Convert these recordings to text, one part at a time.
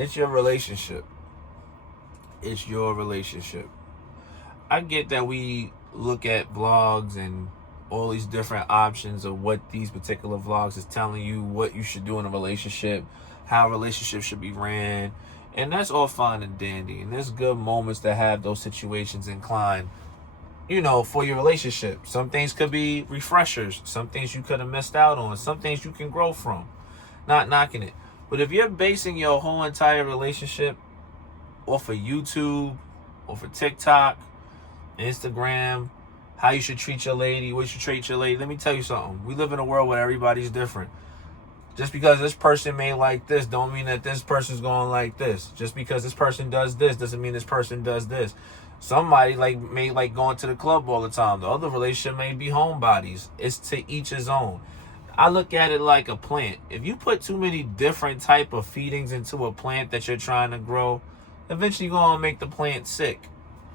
It's your relationship. It's your relationship. I get that we look at vlogs and all these different options of what these particular vlogs is telling you, what you should do in a relationship, how a relationship should be ran. And that's all fine and dandy. And there's good moments to have those situations inclined, for your relationship. Some things could be refreshers. Some things you could have missed out on. Some things you can grow from. Not knocking it. But if you're basing your whole entire relationship off of YouTube, off of TikTok, Instagram, how you should treat your lady, what you should treat your lady, let me tell you something. We live in a world where everybody's different. Just because this person may like this, don't mean that this person's going to like this. Just because this person does this, doesn't mean this person does this. Somebody may like going to the club all the time. The other relationship may be homebodies. It's to each his own. I look at it like a plant. If you put too many different type of feedings into a plant that you're trying to grow, eventually you're going to make the plant sick.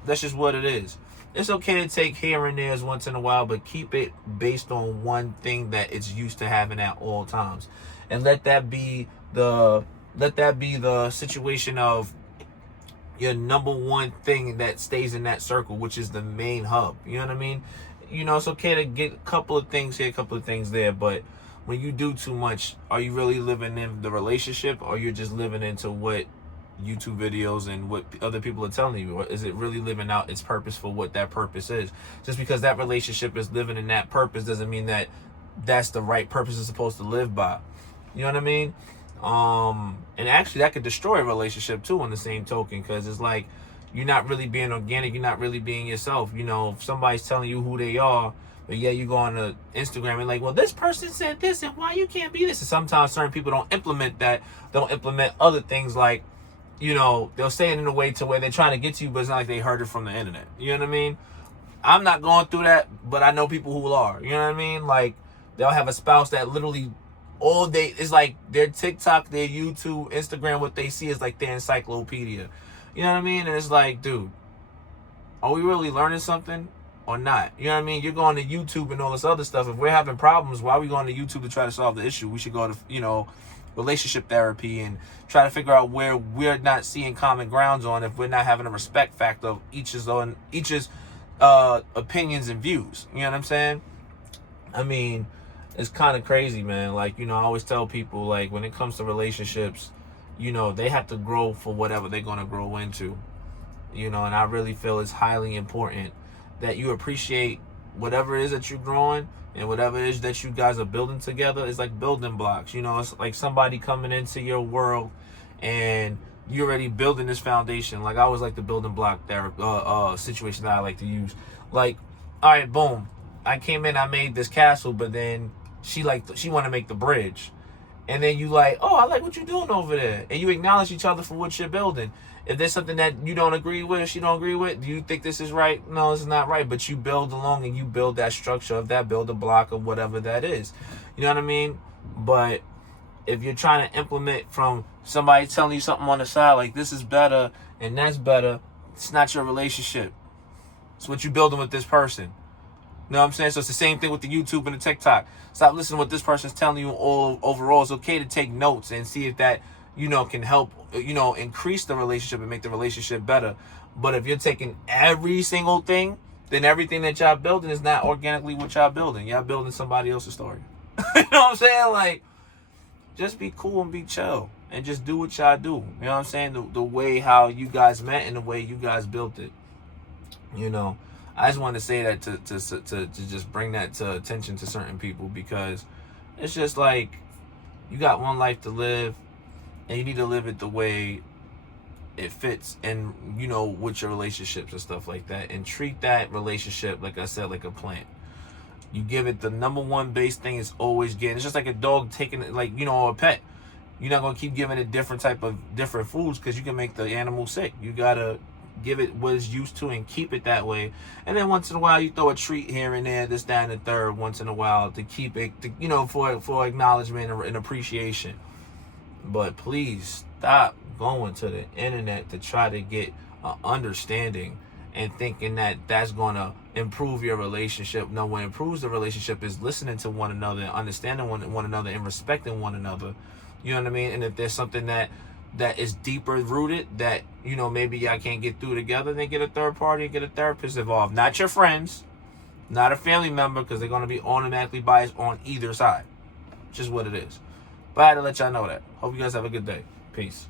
That's just what it is. It's okay to take here and there once in a while, but keep it based on one thing that it's used to having at all times. And let that be the situation of your number one thing that stays in that circle, which is the main hub. You know what I mean? It's okay to get a couple of things here, a couple of things there, but when you do too much, are you really living in the relationship, or you're just living into what YouTube videos and what other people are telling you? Or is it really living out its purpose for what that purpose is? Just because that relationship is living in that purpose doesn't mean that that's the right purpose it's supposed to live by. You know what I mean? And actually that could destroy a relationship too on the same token, because it's like you're not really being organic, you're not really being yourself. If somebody's telling you who they are, but yeah, you go on to Instagram and like, well, this person said this and why you can't be this. And sometimes certain people don't implement that, don't implement other things like, they'll say it in a way to where they're trying to get to you, but it's not like they heard it from the internet. You know what I mean? I'm not going through that, but I know people who are. You know what I mean? Like, they'll have a spouse that literally all day, it's like their TikTok, their YouTube, Instagram, what they see is like their encyclopedia. You know what I mean? And it's like, dude, are we really learning something or not? You know what I mean? You're going to YouTube and all this other stuff. If we're having problems, why are we going to YouTube to try to solve the issue? We should go to, relationship therapy and try to figure out where we're not seeing common grounds on, if we're not having a respect factor of each's opinions and views. You know what I'm saying? I mean, it's kind of crazy, man. Like, I always tell people, like, when it comes to relationships, they have to grow for whatever they're going to grow into. And I really feel it's highly important that you appreciate whatever it is that you're growing, and whatever it is that you guys are building together is like building blocks. It's like somebody coming into your world and you're already building this foundation. Like, I always like the building block there situation that I like to use. Like, all right, boom, I came in, I made this castle, but then she want to make the bridge. And then you like, oh, I like what you're doing over there. And you acknowledge each other for what you're building. If there's something that you don't agree with, or she don't agree with, do you think this is right? No, it's not right. But you build along and you build that structure of that, build a block of whatever that is. You know what I mean? But if you're trying to implement from somebody telling you something on the side, like this is better and that's better, it's not your relationship. It's what you're building with this person. You know what I'm saying? So it's the same thing with the YouTube and the TikTok. Stop listening to what this person's telling you all overall. It's okay to take notes and see if that, can help, increase the relationship and make the relationship better. But if you're taking every single thing, then everything that y'all building is not organically what y'all building. Y'all building somebody else's story. You know what I'm saying? Like, just be cool and be chill and just do what y'all do. You know what I'm saying? The way how you guys met and the way you guys built it. I just wanted to say that to just bring that to attention to certain people, because it's just like you got one life to live and you need to live it the way it fits and, with your relationships and stuff like that. And treat that relationship, like I said, like a plant. You give it the number one base thing is always getting. It's just like a dog taking it, like, or a pet. You're not going to keep giving it different foods because you can make the animal sick. You got to give it what it's used to and keep it that way. And then once in a while you throw a treat here and there, this, that, and the third, once in a while to keep it, for acknowledgement and appreciation. But please stop going to the internet to try to get an understanding and thinking that that's going to improve your relationship. No, what improves the relationship is listening to one another, understanding one another, and respecting one another. You know what I mean? And if there's something that that is deeper rooted, that, you know, maybe y'all can't get through together, then get a third party, get a therapist involved. Not your friends, not a family member, because they're going to be automatically biased on either side. Just what it is. But I had to let y'all know that. Hope you guys have a good day. Peace.